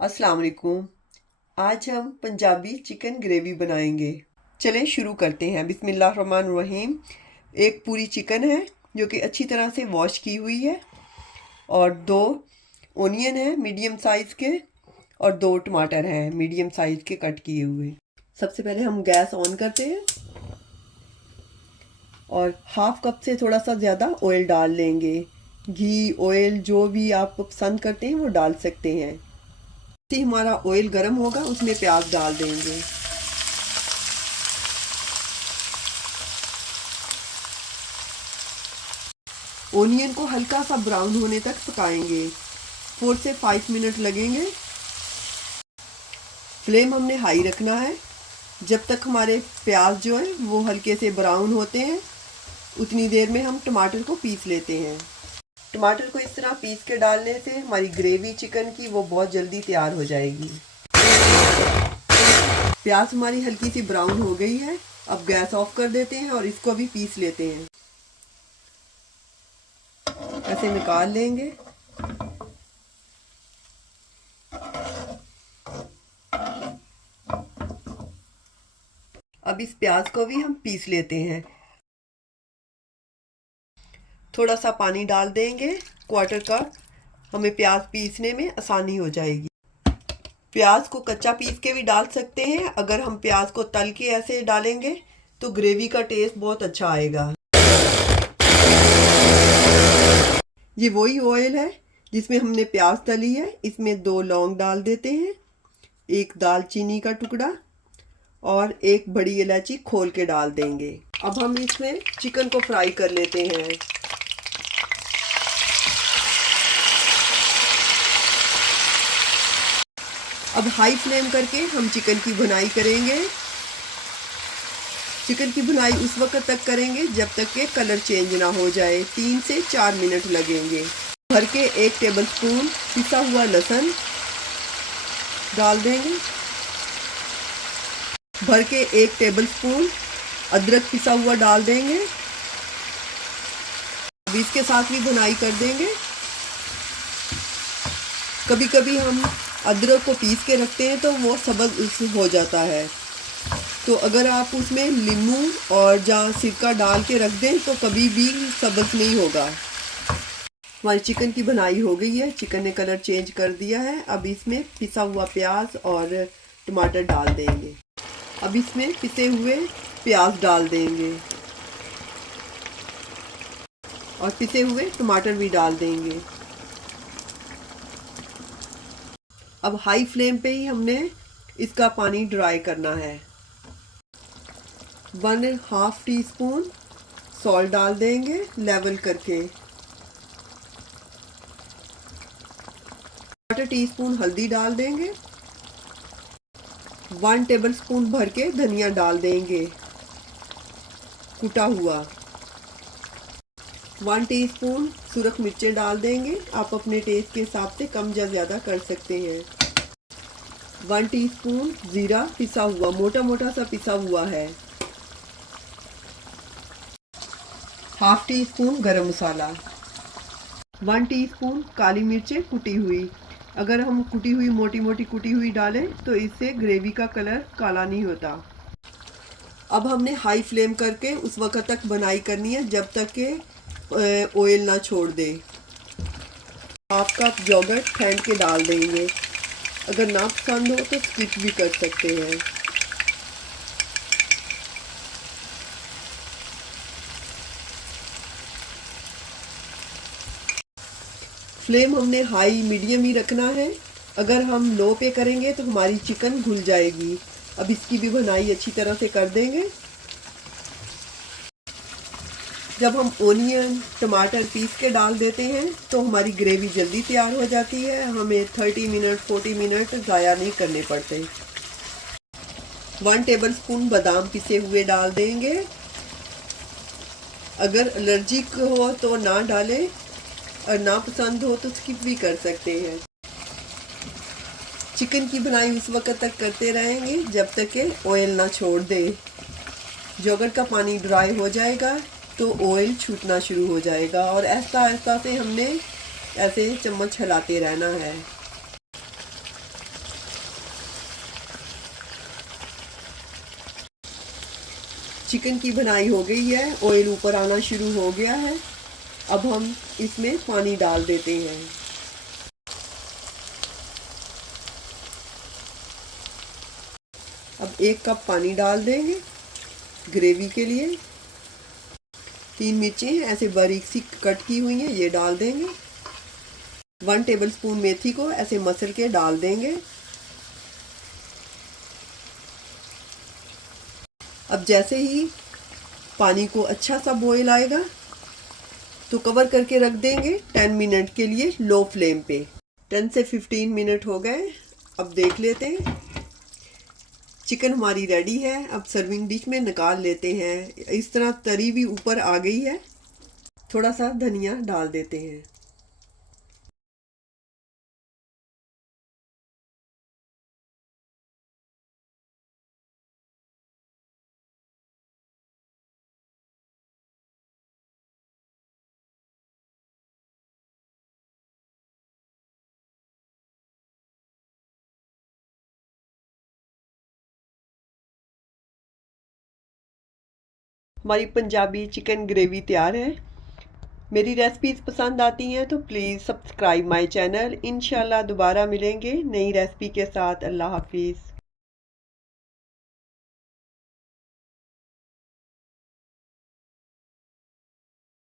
अस्सलाम वालेकुम। आज हम पंजाबी चिकन ग्रेवी बनाएंगे। चलें शुरू करते हैं। बिस्मिल्लाहिर्रहमानिर्रहीम। एक पूरी चिकन है जो कि अच्छी तरह से वॉश की हुई है, और 2 ओनियन है मीडियम साइज़ के, और 2 टमाटर हैं मीडियम साइज़ के कट किए हुए। सबसे पहले हम गैस ऑन करते हैं और हाफ कप से थोड़ा सा ज़्यादा ऑयल डाल लेंगे। घी, ऑयल जो भी आप पसंद करते हैं वो डाल सकते हैं। जैसे हमारा ऑयल गर्म होगा उसमें प्याज डाल देंगे। ओनियन को हल्का सा ब्राउन होने तक पकाएंगे। 4 से 5 मिनट लगेंगे। फ्लेम हमने हाई रखना है। जब तक हमारे प्याज जो है वो हल्के से ब्राउन होते हैं उतनी देर में हम टमाटर को पीस लेते हैं। टमाटर को इस तरह पीस के डालने से हमारी ग्रेवी चिकन की वो बहुत जल्दी तैयार हो जाएगी। प्याज हमारी हल्की सी ब्राउन हो गई है। अब गैस ऑफ कर देते हैं और इसको भी पीस लेते हैं। ऐसे निकाल लेंगे। अब इस प्याज को भी हम पीस लेते हैं। थोड़ा सा पानी डाल देंगे, 1/4 कप। हमें प्याज पीसने में आसानी हो जाएगी। प्याज को कच्चा पीस के भी डाल सकते हैं। अगर हम प्याज को तल के ऐसे डालेंगे तो ग्रेवी का टेस्ट बहुत अच्छा आएगा। ये वही ऑयल है जिसमें हमने प्याज तली है। इसमें 2 लौंग डाल देते हैं, 1 दालचीनी का टुकड़ा और 1 बड़ी इलायची खोल के डाल देंगे। अब हम इसमें चिकन को फ्राई कर लेते हैं। अब हाई फ्लेम करके हम चिकन की भुनाई करेंगे। चिकन की भुनाई उस वक्त तक करेंगे जब तक के कलर चेंज ना हो जाए। 3 से 4 मिनट लगेंगे। भर के 1 टेबलस्पून पिसा हुआ लहसुन डाल देंगे। भर के 1 टेबलस्पून अदरक पिसा हुआ डाल देंगे। अब इसके साथ भी भुनाई कर देंगे। कभी कभी हम अदरक को पीस के रखते हैं तो वो सब्ज़ हो जाता है, तो अगर आप उसमें नींबू और जहाँ सिरका डाल के रख दें तो कभी भी सब्ज़ नहीं होगा। हमारी चिकन की भुनाई हो गई है। चिकन ने कलर चेंज कर दिया है। अब इसमें पिसा हुआ प्याज और टमाटर डाल देंगे। अब इसमें पिसे हुए प्याज डाल देंगे और पिसे हुए टमाटर भी डाल देंगे। अब हाई फ्लेम पे ही हमने इसका पानी ड्राई करना है। 1/2 टीस्पून सॉल्ट डाल देंगे लेवल करके। 1/4 टीस्पून हल्दी डाल देंगे। 1 टेबलस्पून भर के धनिया डाल देंगे कुटा हुआ। 1 टीस्पून सुरख मिर्चें डाल देंगे। आप अपने टेस्ट के हिसाब से कम या ज़्यादा कर सकते हैं। 1 टीस्पून ज़ीरा पिसा हुआ, मोटा मोटा सा पिसा हुआ है। 1/2 टीस्पून गरम मसाला। 1 टीस्पून काली मिर्चें कुटी हुई। अगर हम कुटी हुई मोटी मोटी कुटी हुई डालें तो इससे ग्रेवी का कलर काला नहीं होता। अब हमने हाई फ्लेम करके उस वक्त तक बनाई करनी है जब तक के ऑयल ना छोड़ दे। 1/2 कप योगर्ट फेंट के डाल देंगे। अगर ना पसंद हो तो स्किप भी कर सकते हैं। फ्लेम हमने हाई मीडियम ही रखना है। अगर हम लो पे करेंगे तो हमारी चिकन घुल जाएगी। अब इसकी भी भुनाई अच्छी तरह से कर देंगे। जब हम ओनियन टमाटर पीस के डाल देते हैं तो हमारी ग्रेवी जल्दी तैयार हो जाती है। हमें 30 मिनट 40 मिनट ज़ाया नहीं करने पड़ते। 1 टेबलस्पून बादाम पिसे हुए डाल देंगे। अगर एलर्जिक हो तो ना डालें और ना पसंद हो तो स्किप भी कर सकते हैं। चिकन की भुनाई उस वक्त तक करते रहेंगे जब तक कि ऑयल ना छोड़ दे। योगर्ट का पानी ड्राई हो जाएगा तो ऑयल छूटना शुरू हो जाएगा और आहिस्ता आहिस्ता से हमने ऐसे चम्मच हिलाते रहना है। चिकन की बनाई हो गई है, ऑयल ऊपर आना शुरू हो गया है। अब हम इसमें पानी डाल देते हैं। अब 1 कप पानी डाल देंगे ग्रेवी के लिए। 3 मिर्चें ऐसे बारीक सी कट की हुई हैं, ये डाल देंगे। 1 टेबलस्पून मेथी को ऐसे मसल के डाल देंगे। अब जैसे ही पानी को अच्छा सा बॉईल आएगा तो कवर करके रख देंगे 10 मिनट के लिए लो फ्लेम पे। 10 से 15 मिनट हो गए, अब देख लेते हैं। चिकन हमारी रेडी है। अब सर्विंग डिश में निकाल लेते हैं। इस तरह तरी भी ऊपर आ गई है। थोड़ा सा धनिया डाल देते हैं। हमारी पंजाबी चिकन ग्रेवी तैयार है। मेरी रेसिपीज़ पसंद आती हैं तो प्लीज़ सब्सक्राइब माय चैनल। इंशाल्लाह दोबारा मिलेंगे नई रेसिपी के साथ। अल्लाह हाफिज़।